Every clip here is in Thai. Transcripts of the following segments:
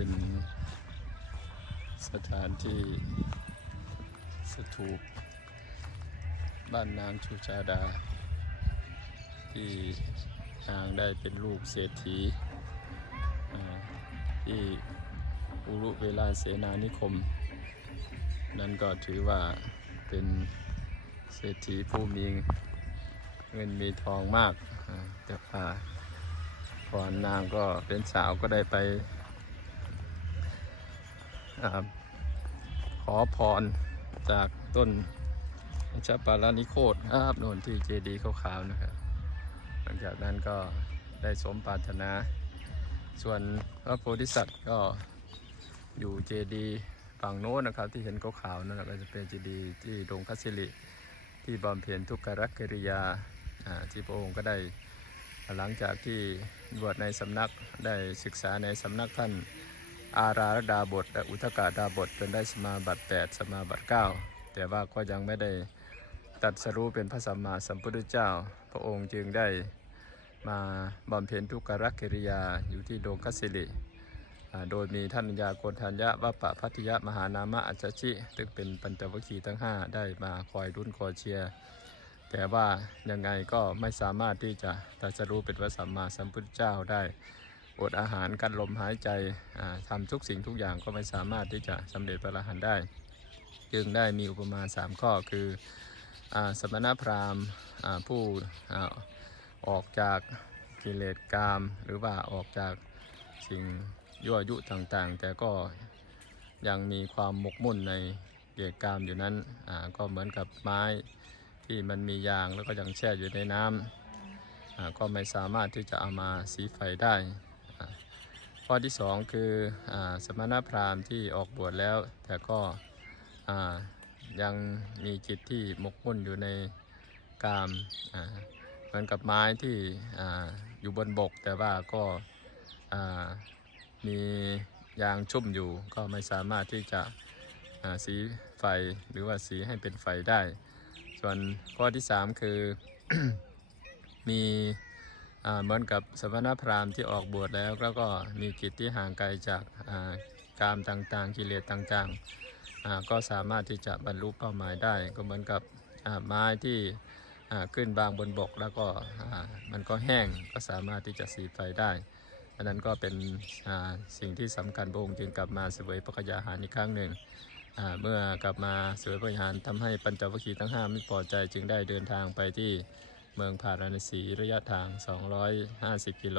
เป็นสถานที่สถูปบ้านนางชูชาดา ที่นางได้เป็นลูกเศรษฐีที่อุรุเวลาเสนานิคม นั่นก็ถือว่าเป็นเศรษฐีผู้มีเงินมีทองมากแต่ว่าก่อนนางก็เป็นสาวก็ได้ไป อาขอพรจากต้นชาปารานิโคตครับโน่นที่เจดีย์ขาวๆนะครับ หลังจากนั้นก็ได้สมปรารถนา ส่วนพระโพธิสัตว์ก็อยู่เจดีย์ฝั่งโน้นนะครับ ที่เห็นขาวๆนั่นนะก็จะเป็นเจดีย์ที่ดงคัสสิริที่บำเพ็ญทุกขกิริยาที่พระองค์ก็ได้หลังจากที่บวชในสำนักได้ศึกษาในสำนักท่าน อาราดาบทและอุทกาดาบทเป็นได้สมาบัติ8สมาบัติ9แต่ว่าก็ยังไม่ได้ตัดสรู้เป็นพระสัมมาสัมพุทธเจ้า พระองค์จึงได้มาบำเพ็ญทุกขกิริยาอยู่ที่โดงคัสิริโดยมีท่านยาโกณทัญญะวัปปะพัทยะมหานามะอัจฉิซึ่งเป็นปัญจวัคคีย์ทั้ง 5 ได้มาคอยรุ่นคอยเชียร์แต่ว่ายังไงก็ไม่สามารถที่จะตรัสรู้เป็นพระสัมมาสัมพุทธเจ้าได้ อดอาหารกันลมหายใจอ่าทำทุกสิ่งทุกอย่างก็ไม่สามารถที่จะสำเร็จพระอรหันต์ได้ จึงได้มีอุปมาสามข้อคืออสมณพราหมณ์ผู้ออกจากกิเลสกาม หรือว่าออกจากสิ่งยั่วยุต่างๆ แต่ก็ยังมีความหมกมุ่นในกิเลสกามอยู่นั้นก็เหมือนกับไม้ที่มันมียางแล้วก็ยังแช่อยู่ในน้ำก็ไม่สามารถที่จะเอามาสีไฟได้ ข้อที่สองคืออสมณพราหมณ์ที่ออกบวชแล้ว แต่ก็ยังมีจิตที่หมกมุ่นอยู่ในกามเหมือนกับไม้ที่ออยู่บนบก แต่ว่าก็มียางชุ่มอยู่ก็ไม่สามารถที่จะสีไฟหรือว่าสีให้เป็นไฟได้ ส่วนข้อที่สามคือมี เหมือนกับสมณพราหมณ์ที่ออกบวชแล้วแล้วก็มีจิตที่ห่างไกลจากกามต่างๆ กิเลสต่างๆ ก็สามารถที่จะบรรลุเป้าหมายได้ ก็เหมือนกับไม้ที่ขึ้นบางบนบกแล้วก็มันก็แห้งก็สามารถที่จะสีไฟได้อันนั้นก็เป็นสิ่งที่สำคัญพระองค์จึงกลับมาเสวยพระกยาหารอีกครั้งหนึ่งเมื่อกลับมาเสวยพระยาหารทำให้ปัญจวัคคีย์ทั้งห้าไม่พอใจจึงได้เดินทางไปที่ เมืองพาราณสีระยะทาง 250 กิโล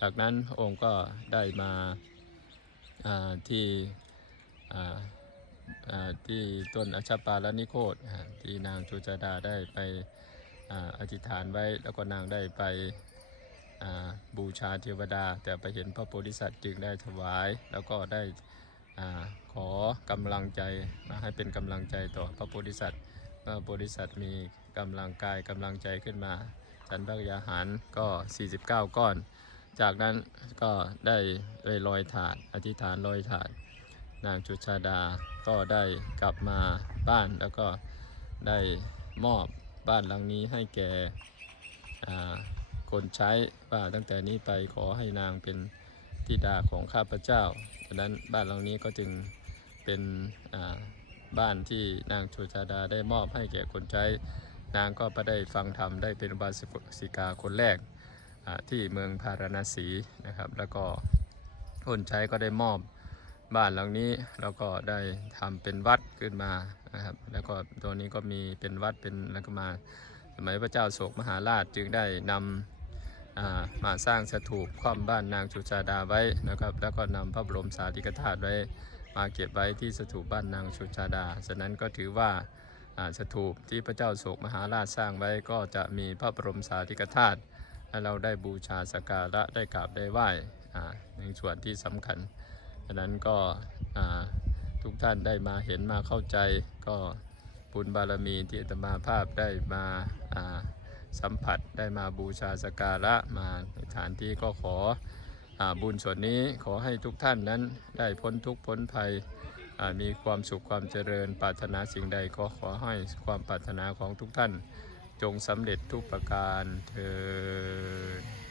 จากนั้นองค์ก็ได้มาาที่าาที่ต้นอชปาลนิโคตที่นางจุจดาได้ไปอธิษฐานไว้แล้วก็นางได้ไปบูชาเทวดา แต่ไปเห็นพระโพธิสัตว์จึงได้ถวาย แล้วก็ได้อขอกำลังใจมาให้เป็นกำลังใจต่อพระโพธิสัตว์เมื่อโพธิสัตว์มี กำลังกายกำลังใจขึ้นมา ฉันพระกยาหารก็ 49 ก้อน จากนั้นก็ได้ไปลอยถาด อธิษฐานลอยถาด นางจุชาดาก็ได้กลับมาบ้านแล้วก็ได้มอบบ้านหลังนี้ให้แก่คนใช้ว่าตั้งแต่นี้ไปขอให้นางเป็นธิดาของข้าพเจ้าดังนั้นบ้านหลังนี้ก็จึงเป็นบ้านที่นางชูชาดาได้มอบให้แก่คนใช้ นางก็ไปได้ฟังธรรมได้เป็นอุบาสิกาคนแรกที่เมืองพาราณสีนะครับ แล้วก็คนใช้ก็ได้มอบบ้านหลังนี้แล้วก็ได้ทำเป็นวัดขึ้นมานะครับ แล้วก็ตัวนี้ก็มีเป็นวัดเป็นแล้วก็มาสมัยพระเจ้าโศกมหาราชจึงได้นำอ่ามาสร้างสถูปคว่ำบ้านนางชูชาดาไว้นะครับ แล้วก็นำพระบรมสารีริกธาตุไว้มาเก็บไว้ที่สถูปบ้านนางชุชาดา ฉะนั้นก็ถือว่า สถูปที่พระเจ้าโศกมหาราชสร้างไว้ก็จะมีพระบรมสารทิกธาตุให้เราได้บูชาสักการะได้กราบได้ไหว้อ่าในส่วนที่สำคัญฉะนั้นก็อ่าทุกท่านได้มาเห็นมาเข้าใจก็บุญบารมีที่อาตมาภาพได้มาอ่าสัมผัสได้มาบูชาสักการะมาในฐานที่ก็ขออาบุญส่วนนี้ขอให้ทุกท่านนั้นได้พ้นทุกพ้นภัย มีความสุขความเจริญปรารถนาสิ่งใดก็ขอให้ความปรารถนาของทุกท่านจงสำเร็จทุกประการเธอ